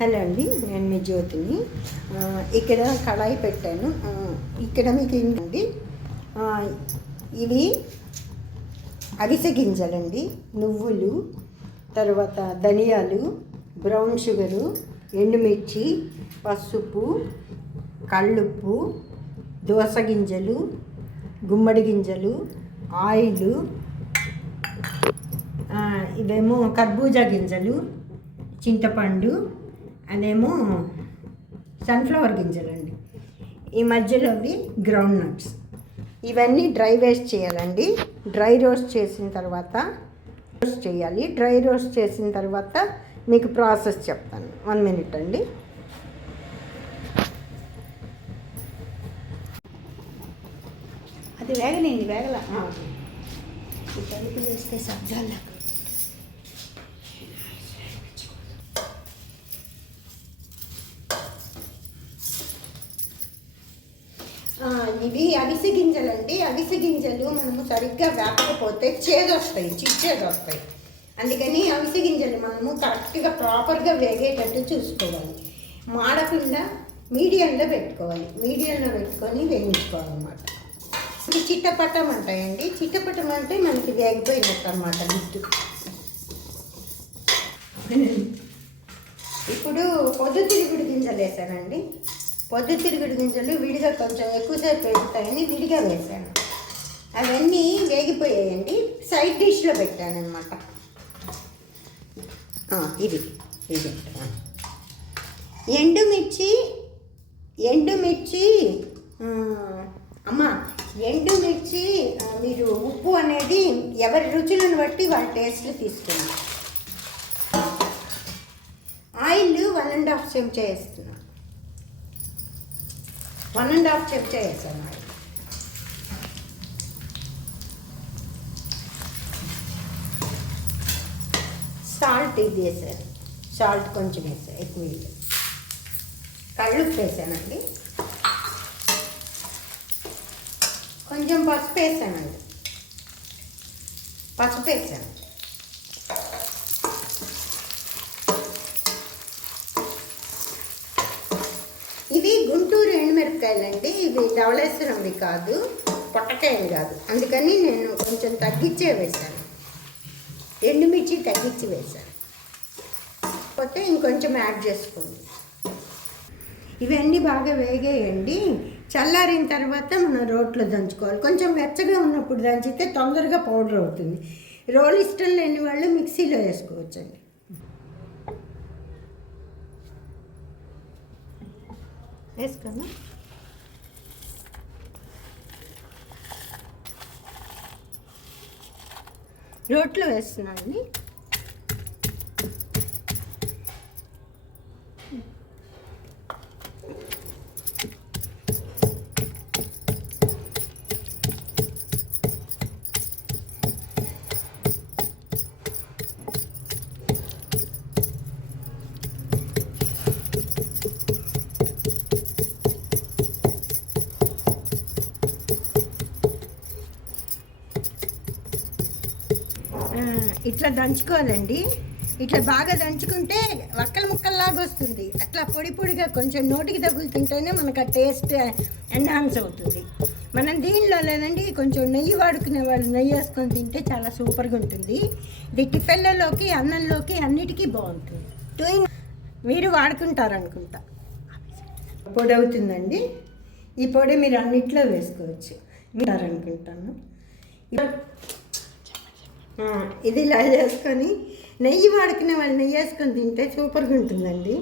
Hello అండి, నేను మీ జ్యోతిని. ఇక్కడ కళాయి పెట్టాను. ఇక్కడ మీకు ఏంటండి, ఇవి అవిసె గింజలండి, నువ్వులు, తర్వాత ధనియాలు, బ్రౌన్ షుగరు, ఎండుమిర్చి, పసుపు, కళ్ళుప్పు, దోస గింజలు, గుమ్మడి గింజలు, ఆయిలు, ఇవేమో కర్బూజా గింజలు, చింతపండు, అదేమో సన్ఫ్లవర్ గింజలండి. ఈ మధ్యలో అవి గ్రౌండ్ నట్స్. ఇవన్నీ డ్రై రోస్ట్ చేయాలండి. డ్రై రోస్ట్ చేసిన తర్వాత రోస్ట్ చేయాలి. డ్రై రోస్ట్ చేసిన తర్వాత మీకు ప్రాసెస్ చెప్తాను. 1 minute అండి. అది వేగనండి, వేగల తలుపులు వేస్తే శబ్దాలు. ఇవి అవిసె గింజలండి. అవిసె గింజలు మనము సరిగ్గా వేపకపోతే చేదొస్తాయి, చిచ్చేదొస్తాయి. అందుకని అవిసె గింజలు మనము కరెక్ట్గా ప్రాపర్గా వేగేటట్టు చూసుకోవాలి. మాడకుండా మీడియంలో పెట్టుకోవాలి. మీడియంలో పెట్టుకొని వేయించుకోవాలన్నమాట. ఇది చిట్టపట్టం అంటాయండి. చిట్టపట్టం అంటే మనకి వేగిపోయినట్టు అన్నమాట గుర్తు. ఇప్పుడు పొద్దుతిరుగుడు గింజలు వేసానండి. పొద్దుతిరుగుడు గింజలు విడిగా కొంచెం ఎక్కువసేపు వేగుతాయని విడిగా వేసాను. అవన్నీ వేగిపోయాయండి. సైడ్ డిష్లో పెట్టాను అనమాట. ఇది ఎండుమిర్చి ఎండుమిర్చి మీరు ఉప్పు అనేది ఎవరి రుచులను బట్టి వాళ్ళ టేస్ట్లు తీసుకోండి. ఆయిల్ 1.5 చెంచా వేస్తున్నాను. 1.5 చెంచా వేసాను ఆయిల్. సాల్ట్ ఇది వేసాను. సాల్ట్ కొంచెం వేసాను, ఎక్కువ వేసాను. కళ్ళుప్పు వేసానండి. కొంచెం పసుపు వేసానండి. పసుపు వేసాను. ఇవి గుంటూరు ఎండుమిరపకాయలండి. ఇవి ధవళేశ్వరంవి కాదు, పొట్టకాయలు కాదు. అందుకని నేను కొంచెం తగ్గించే వేసాను. ఎండుమిర్చి తగ్గించి వేసాను. పోతే ఇంకొంచెం యాడ్ చేసుకోండి. ఇవన్నీ బాగా వేగేయండి. చల్లారిన తర్వాత మనం రోట్లో దంచుకోవాలి. కొంచెం వెచ్చగా ఉన్నప్పుడు దంచితే తొందరగా పౌడర్ అవుతుంది. రోల్ ఇష్టం లేని వాళ్ళు మిక్సీలో వేసుకోవచ్చండి. వేసుకోనా? రోట్లో వేస్తున్నానండి. ఇట్లా దంచుకోవాలండి. ఇట్లా బాగా దంచుకుంటే వక్కలు ముక్కల్లాగా వస్తుంది. అట్లా పొడి పొడిగా కొంచెం నోటికి తగులుతుంటేనే మనకు ఆ టేస్ట్ ఎన్హాన్స్ అవుతుంది. మనం దీనిలో లేదండి కొంచెం నెయ్యి వాడుకునే వాళ్ళు నెయ్యి వేసుకొని తింటే చాలా సూపర్గా ఉంటుంది. ఇది టిఫిన్లలోకి, అన్నంలోకి అన్నిటికీ బాగుంటుంది. మీరు వాడుకుంటారనుకుంటా. పొడి అవుతుందండి. ఈ పొడి మీరు అన్నిట్లో వేసుకోవచ్చు. మీరు అనుకుంటాను. ఇది ఇలా చేసుకొని నెయ్యి వాడుకునే వాళ్ళు నెయ్యి వేసుకొని తింటే సూపర్గా ఉంటుందండి.